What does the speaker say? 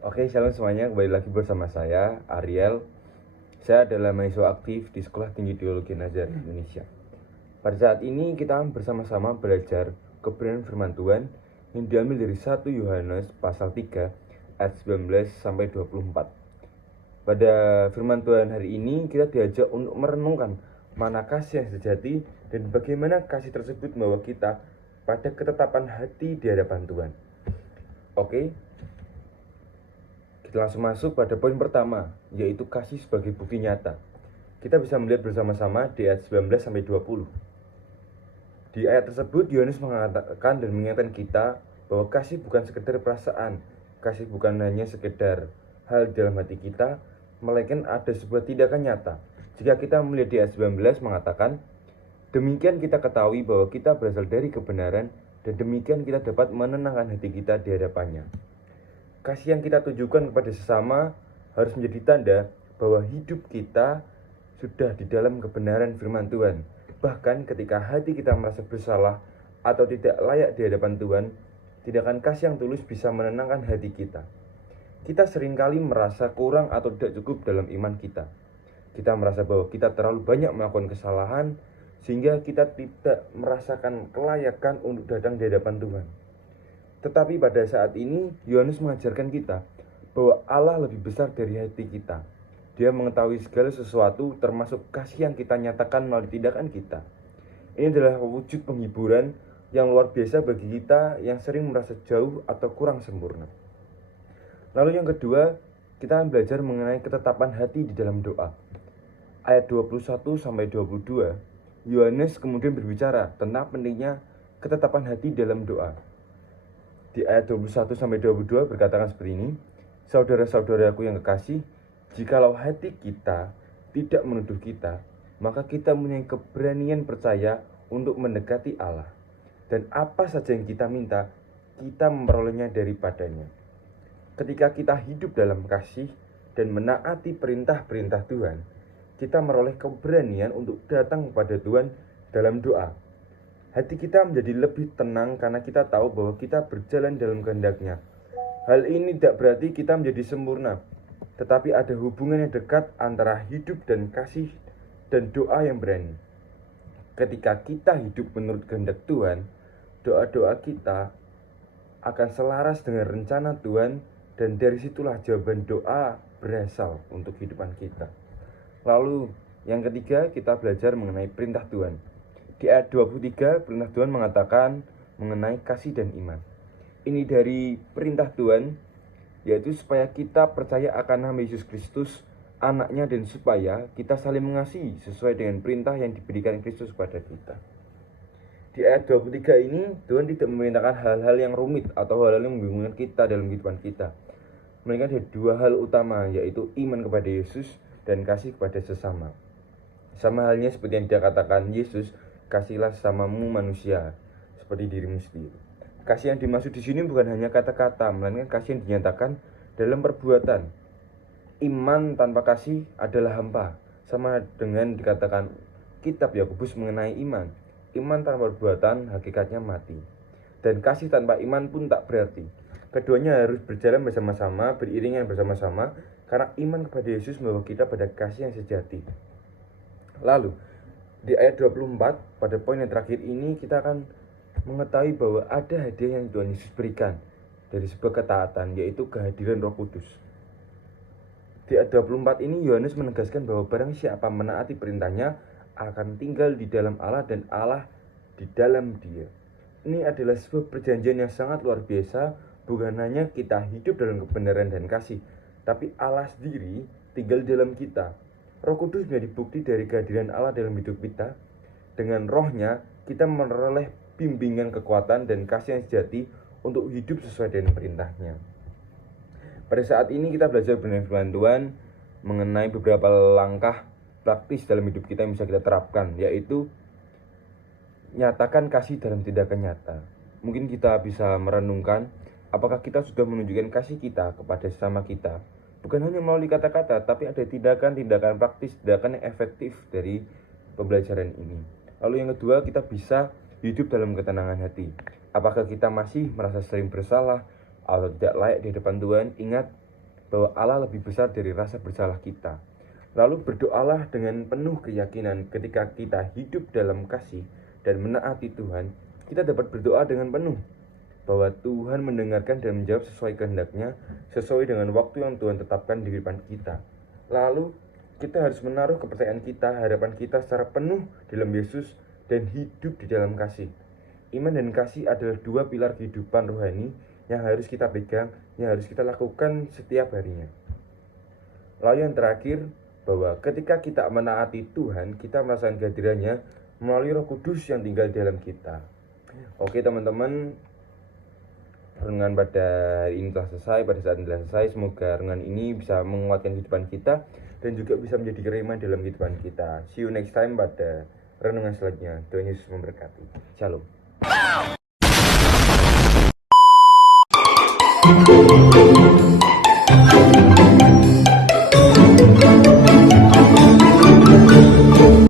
Oke, shalom semuanya. Kembali lagi bersama saya, Ariel. Saya adalah mahasiswa aktif di Sekolah Tinggi Teologi Nazar Indonesia. Pada saat ini kita bersama-sama belajar kebenaran firman Tuhan yang diambil dari 1 Yohanes pasal 3 ayat 19 sampai 24. Pada firman Tuhan hari ini kita diajak untuk merenungkan mana kasih yang sejati dan bagaimana kasih tersebut membawa kita pada ketetapan hati di hadapan Tuhan. Oke, kita langsung masuk pada poin pertama, yaitu kasih sebagai bukti nyata. Kita bisa melihat bersama-sama di ayat 19 sampai 20. Di ayat tersebut Yohanes mengatakan dan mengingatkan kita bahwa kasih bukan sekedar perasaan, kasih bukan hanya sekedar hal dalam hati kita, melainkan ada sebuah tindakan nyata. Jika kita melihat di ayat 19 mengatakan, demikian kita ketahui bahwa kita berasal dari kebenaran dan demikian kita dapat menenangkan hati kita di hadapannya. Kasih yang kita tunjukkan kepada sesama harus menjadi tanda bahwa hidup kita sudah di dalam kebenaran firman Tuhan. Bahkan ketika hati kita merasa bersalah atau tidak layak di hadapan Tuhan, tindakan kasih yang tulus bisa menenangkan hati kita. Kita seringkali merasa kurang atau tidak cukup dalam iman kita. Kita merasa bahwa kita terlalu banyak melakukan kesalahan sehingga kita tidak merasakan kelayakan untuk datang di hadapan Tuhan. Tetapi pada saat ini, Yohanes mengajarkan kita bahwa Allah lebih besar dari hati kita. Dia mengetahui segala sesuatu, termasuk kasih yang kita nyatakan melalui tindakan kita. Ini adalah wujud penghiburan yang luar biasa bagi kita yang sering merasa jauh atau kurang sempurna. Lalu yang kedua, kita akan belajar mengenai ketetapan hati di dalam doa. Ayat 21-22, Yohanes kemudian berbicara tentang pentingnya ketetapan hati dalam doa. Di ayat 21-22 berkatakan seperti ini, saudara-saudaraku yang kekasih, jikalau hati kita tidak menuduh kita, maka kita mempunyai keberanian percaya untuk mendekati Allah. Dan apa saja yang kita minta, kita memperolehnya daripadanya. Ketika kita hidup dalam kasih dan menaati perintah-perintah Tuhan, kita meroleh keberanian untuk datang kepada Tuhan dalam doa. Hati kita menjadi lebih tenang karena kita tahu bahwa kita berjalan dalam kehendak-Nya. Hal ini tidak berarti kita menjadi sempurna, tetapi ada hubungan yang dekat antara hidup dan kasih dan doa yang berani. Ketika kita hidup menurut kehendak Tuhan, doa-doa kita akan selaras dengan rencana Tuhan dan dari situlah jawaban doa berasal untuk kehidupan kita. Lalu yang ketiga, kita belajar mengenai perintah Tuhan. Di ayat 23, perintah Tuhan mengatakan mengenai kasih dan iman. Ini dari perintah Tuhan, yaitu supaya kita percaya akan nama Yesus Kristus, anaknya, dan supaya kita saling mengasihi sesuai dengan perintah yang diberikan Kristus kepada kita. Di ayat 23 ini, Tuhan tidak memerintahkan hal-hal yang rumit atau hal-hal yang membingungkan kita dalam kehidupan kita. Melainkan ada dua hal utama, yaitu iman kepada Yesus dan kasih kepada sesama. Sama halnya seperti yang dia katakan Yesus, kasihlah sesamamu manusia seperti dirimu sendiri. Kasih yang dimaksud di sini bukan hanya kata-kata, melainkan kasih yang dinyatakan dalam perbuatan. Iman tanpa kasih adalah hampa, sama dengan dikatakan kitab Yakobus mengenai iman. Iman tanpa perbuatan hakikatnya mati. Dan kasih tanpa iman pun tak berarti. Keduanya harus berjalan bersama-sama, beriringan bersama-sama, karena iman kepada Yesus membawa kita pada kasih yang sejati. Lalu di ayat 24, pada poin yang terakhir ini kita akan mengetahui bahwa ada hadiah yang Tuhan Yesus berikan dari sebuah ketaatan, yaitu kehadiran Roh Kudus. Di ayat 24 ini Yohanes menegaskan bahwa barang siapa menaati perintahnya akan tinggal di dalam Allah dan Allah di dalam dia. Ini adalah sebuah perjanjian yang sangat luar biasa, bukan hanya kita hidup dalam kebenaran dan kasih, tapi Allah sendiri tinggal di dalam kita. Roh Kudus menjadi bukti dari kehadiran Allah dalam hidup kita. Dengan rohnya, kita memperoleh bimbingan, kekuatan, dan kasih yang sejati untuk hidup sesuai dengan perintahnya. Pada saat ini kita belajar benar firman Tuhan mengenai beberapa langkah praktis dalam hidup kita yang bisa kita terapkan, yaitu nyatakan kasih dalam tindakan nyata. Mungkin kita bisa merenungkan apakah kita sudah menunjukkan kasih kita kepada sesama kita, bukan hanya melalui kata-kata, tapi ada tindakan-tindakan praktis, tindakan yang efektif dari pembelajaran ini. Lalu yang kedua, kita bisa hidup dalam ketenangan hati. Apakah kita masih merasa sering bersalah atau tidak layak di depan Tuhan? Ingat, bahwa Allah lebih besar dari rasa bersalah kita. Lalu berdoalah dengan penuh keyakinan ketika kita hidup dalam kasih dan menaati Tuhan, kita dapat berdoa dengan penuh bahwa Tuhan mendengarkan dan menjawab sesuai kehendak-Nya, sesuai dengan waktu yang Tuhan tetapkan di depan kita. Lalu kita harus menaruh kepercayaan kita, harapan kita secara penuh dalam Yesus dan hidup di dalam kasih. Iman dan kasih adalah dua pilar kehidupan rohani yang harus kita pegang, yang harus kita lakukan setiap harinya. Lalu yang terakhir, bahwa ketika kita menaati Tuhan, kita merasakan kehadirannya melalui Roh Kudus yang tinggal di dalam kita. Oke teman-teman, renungan pada hari ini telah selesai, pada saat ini telah selesai. Semoga renungan ini bisa menguatkan kehidupan kita dan juga bisa menjadi kiriman dalam kehidupan kita. See you next time pada renungan selanjutnya. Tuhan Yesus memberkati. Shalom.